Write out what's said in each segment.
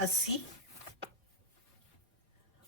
80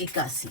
81,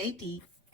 80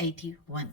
81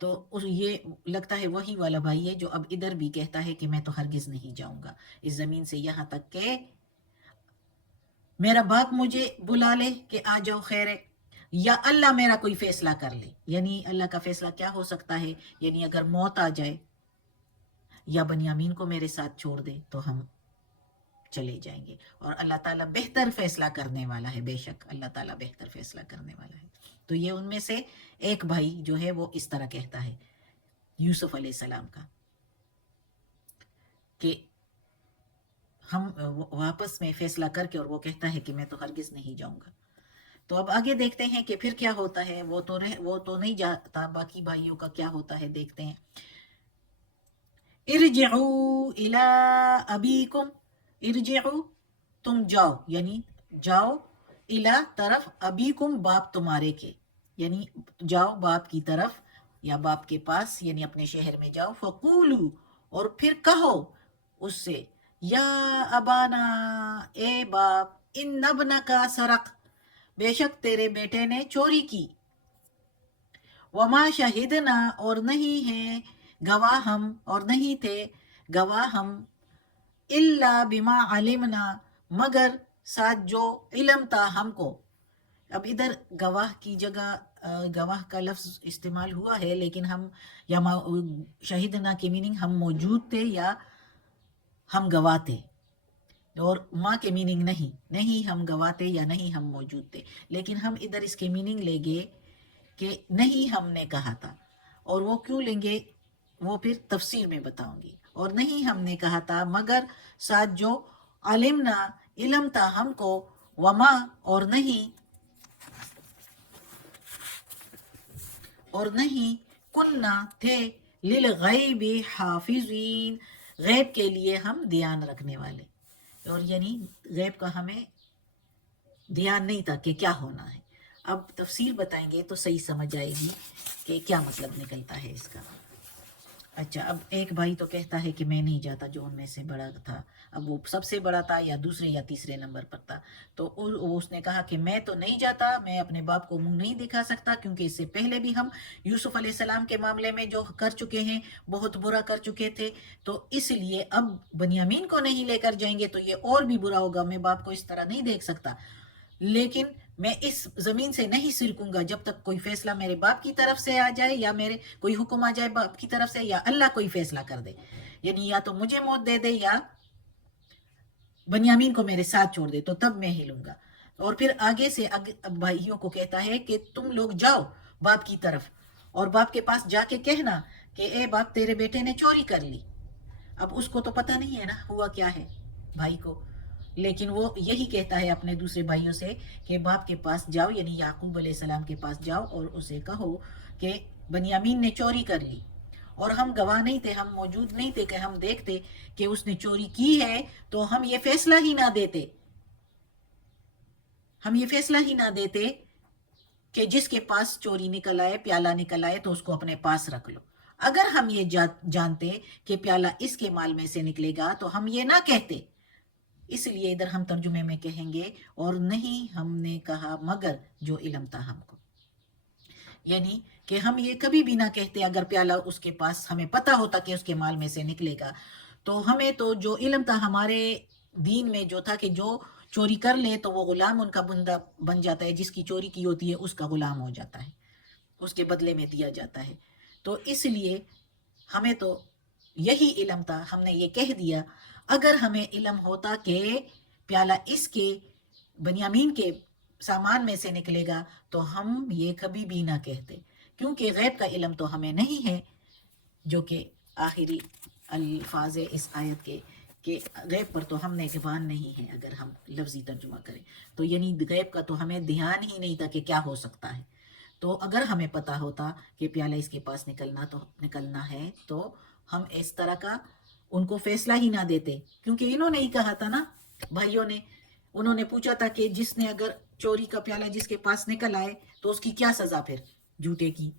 تو یہ لگتا ہے وہی والا بھائی ہے جو اب ادھر بھی کہتا ہے کہ میں تو ہرگز نہیں جاؤں گا اس زمین سے یہاں تک کہ میرا باپ مجھے بلا لے کہ آ جاؤ خیر ہے، یا اللہ میرا کوئی فیصلہ کر لے. یعنی اللہ کا فیصلہ کیا ہو سکتا ہے؟ یعنی اگر موت آ جائے یا بنیامین کو میرے ساتھ چھوڑ دے تو ہم چلے جائیں گے. اور اللہ تعالیٰ بہتر فیصلہ کرنے والا ہے، بے شک اللہ تعالیٰ بہتر فیصلہ کرنے والا ہے. تو یہ ان میں سے ایک بھائی جو ہے وہ اس طرح کہتا ہے یوسف علیہ السلام کا کہ ہم واپس میں فیصلہ کر کے، اور وہ کہتا ہے کہ میں تو ہرگز نہیں جاؤں گا. تو اب آگے دیکھتے ہیں کہ پھر کیا ہوتا ہے. وہ تو نہیں جاتا، باقی بھائیوں کا کیا ہوتا ہے دیکھتے ہیں. ارجعوا الى ابیکم، ارجعوا تم جاؤ، یعنی جاؤ، الا طرف، ابیکم باپ تمہارے کے، یعنی جاؤ باپ کی طرف یا باپ کے پاس، یعنی اپنے شہر میں جاؤ. فقولو اور پھر کہو اس سے، یا ابانا اے باپ، ان ابنکا سرق بے شک تیرے بیٹے نے چوری کی. وما شہدنا اور نہیں ہیں گواہ ہم، اور نہیں تھے گواہ ہم، الا بما علمنا مگر ساتھ جو علم تھا ہم کو. اب ادھر گواہ کی جگہ گواہ کا لفظ استعمال ہوا ہے، لیکن ہم یا شہیدنا کی میننگ ہم موجود تھے یا ہم گواہ تھے، اور ماں کے میننگ نہیں ہم گواہ تھے یا نہیں ہم موجود تھے. لیکن ہم ادھر اس کے میننگ لیں گے کہ نہیں ہم نے کہا تھا. اور وہ کیوں لیں گے وہ پھر تفسیر میں بتاؤں گی. اور نہیں ہم نے کہا تھا مگر ساتھ جو علمنا علم تھا ہم کو، وما اور نہیں کننا تھے للغیب حافظین غیب کے لیے ہم دھیان رکھنے والے. اور یعنی غیب کا ہمیں دھیان نہیں تھا کہ کیا ہونا ہے. اب تفسیر بتائیں گے تو صحیح سمجھ آئے گی کہ کیا مطلب نکلتا ہے اس کا. اچھا، اب ایک بھائی تو کہتا ہے کہ میں نہیں جاتا جو ان میں سے بڑا تھا. اب وہ سب سے بڑا تھا یا دوسرے یا تیسرے نمبر پر تھا. تو اس نے کہا کہ میں تو نہیں جاتا، میں اپنے باپ کو منہ نہیں دکھا سکتا، کیونکہ اس سے پہلے بھی ہم یوسف علیہ السلام کے معاملے میں جو کر چکے ہیں بہت برا کر چکے تھے. تو اس لیے اب بنیامین کو نہیں لے کر جائیں گے تو یہ اور بھی برا ہوگا. میں باپ کو اس طرح نہیں دیکھ سکتا، لیکن میں اس زمین سے نہیں سرکوں گا جب تک کوئی فیصلہ میرے باپ کی طرف سے آ جائے، یا میرے کوئی حکم آ جائے باپ کی طرف سے، یا اللہ کوئی فیصلہ کر دے. یعنی یا تو مجھے موت دے دے یا بنیامین کو میرے ساتھ چھوڑ دے، تو تب میں ہلوں گا. اور پھر آگے سے بھائیوں کو کہتا ہے کہ تم لوگ جاؤ باپ کی طرف، اور باپ کے پاس جا کے کہنا کہ اے باپ تیرے بیٹے نے چوری کر لی. اب اس کو تو پتہ نہیں ہے نا ہوا کیا ہے بھائی کو، لیکن وہ یہی کہتا ہے اپنے دوسرے بھائیوں سے کہ باپ کے پاس جاؤ، یعنی یعقوب علیہ السلام کے پاس جاؤ اور اسے کہو کہ بنیامین نے چوری کر لی، اور ہم گواہ نہیں تھے، ہم موجود نہیں تھے کہ ہم دیکھتے کہ اس نے چوری کی ہے، تو ہم یہ فیصلہ ہی نہ دیتے، کہ جس کے پاس چوری نکل آئے، پیالہ نکل آئے تو اس کو اپنے پاس رکھ لو. اگر ہم یہ جانتے کہ پیالہ اس کے مال میں سے نکلے گا تو ہم یہ نہ کہتے. اس لیے ادھر ہم ترجمے میں کہیں گے اور نہیں ہم نے کہا مگر جو علم تھا ہم کو. یعنی کہ ہم یہ کبھی بھی نہ کہتے اگر پیالہ اس کے پاس ہمیں پتہ ہوتا کہ اس کے مال میں سے نکلے گا. تو ہمیں تو جو علم تھا ہمارے دین میں جو تھا کہ جو چوری کر لے تو وہ غلام ان کا بندہ بن جاتا ہے، جس کی چوری کی ہوتی ہے اس کا غلام ہو جاتا ہے، اس کے بدلے میں دیا جاتا ہے. تو اس لیے ہمیں تو یہی علم تھا، ہم نے یہ کہہ دیا. اگر ہمیں علم ہوتا کہ پیالہ اس کے بنیامین کے سامان میں سے نکلے گا تو ہم یہ کبھی بھی نہ کہتے، کیونکہ غیب کا علم تو ہمیں نہیں ہے، جو کہ آخری الفاظ اس آیت کے کہ غیب پر تو ہم نے گمان نہیں ہے. اگر ہم لفظی ترجمہ کریں تو یعنی غیب کا تو ہمیں دھیان ہی نہیں تھا کہ کیا ہو سکتا ہے. تو اگر ہمیں پتہ ہوتا کہ پیالہ اس کے پاس نکلنا ہے تو ہم اس طرح کا ان کو فیصلہ ہی نہ دیتے. کیونکہ انہوں نے ہی کہا تھا نا بھائیوں نے، انہوں نے پوچھا تھا کہ جس نے اگر چوری کا پیالہ جس کے پاس نکل آئے تو اس کی کیا سزا پھر جھوٹے کی،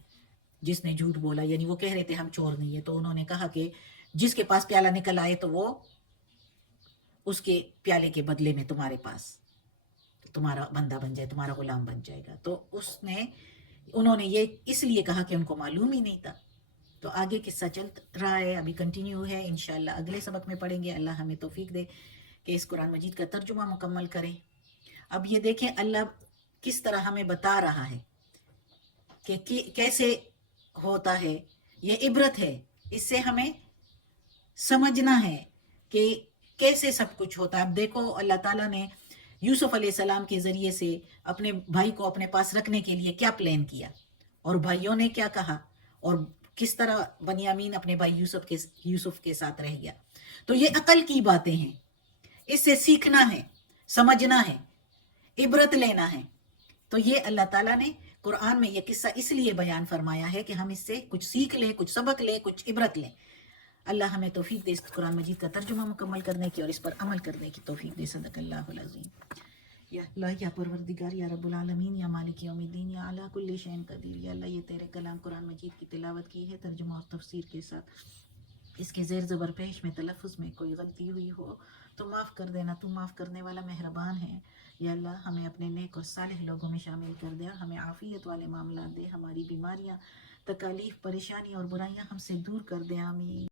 جس نے جھوٹ بولا. یعنی وہ کہہ رہے تھے ہم چور نہیں ہے، تو انہوں نے کہا کہ جس کے پاس پیالہ نکل آئے تو وہ اس کے پیالے کے بدلے میں تمہارے پاس تمہارا بندہ بن جائے، تمہارا غلام بن جائے گا. تو انہوں نے یہ اس لیے کہا کہ ان کو معلوم ہی نہیں تھا. تو آگے قصہ چل رہا ہے، ابھی کنٹینیو ہے، انشاءاللہ اگلے سبق میں پڑھیں گے. اللہ ہمیں توفیق دے کہ اس قرآن مجید کا ترجمہ مکمل کریں. اب یہ دیکھیں اللہ کس طرح ہمیں بتا رہا ہے کہ کیسے ہوتا ہے. یہ عبرت ہے، اس سے ہمیں سمجھنا ہے کہ کیسے سب کچھ ہوتا ہے. اب دیکھو اللہ تعالیٰ نے یوسف علیہ السلام کے ذریعے سے اپنے بھائی کو اپنے پاس رکھنے کے لیے کیا پلان کیا، اور بھائیوں نے کیا کہا، اور کس طرح بنیامین اپنے بھائی یوسف کے ساتھ رہ گیا. تو یہ عقل کی باتیں ہیں، اس سے سیکھنا ہے، سمجھنا ہے، عبرت لینا ہے. تو یہ اللہ تعالیٰ نے قرآن میں یہ قصہ اس لیے بیان فرمایا ہے کہ ہم اس سے کچھ سیکھ لیں، کچھ سبق لیں، کچھ عبرت لیں. اللہ ہمیں توفیق دے اس قرآن مجید کا ترجمہ مکمل کرنے کی اور اس پر عمل کرنے کی توفیق دے. صدق اللہ العظیم. یا اللہ، یا پروردگار، یا رب العالمین، یا مالک یوم الدین، یا علی کل شیء قدیر. یا اللہ یہ تیرے کلام قرآن مجید کی تلاوت کی ہے ترجمہ اور تفسیر کے ساتھ، اس کے زیر زبر پیش میں تلفظ میں کوئی غلطی ہوئی ہو تو معاف کر دینا، تو معاف کرنے والا مہربان ہے. یا اللہ ہمیں اپنے نیک اور صالح لوگوں میں شامل کر دے اور ہمیں عافیت والے معاملات دے، ہماری بیماریاں، تکالیف، پریشانی اور برائیاں ہم سے دور کر دے. آمین.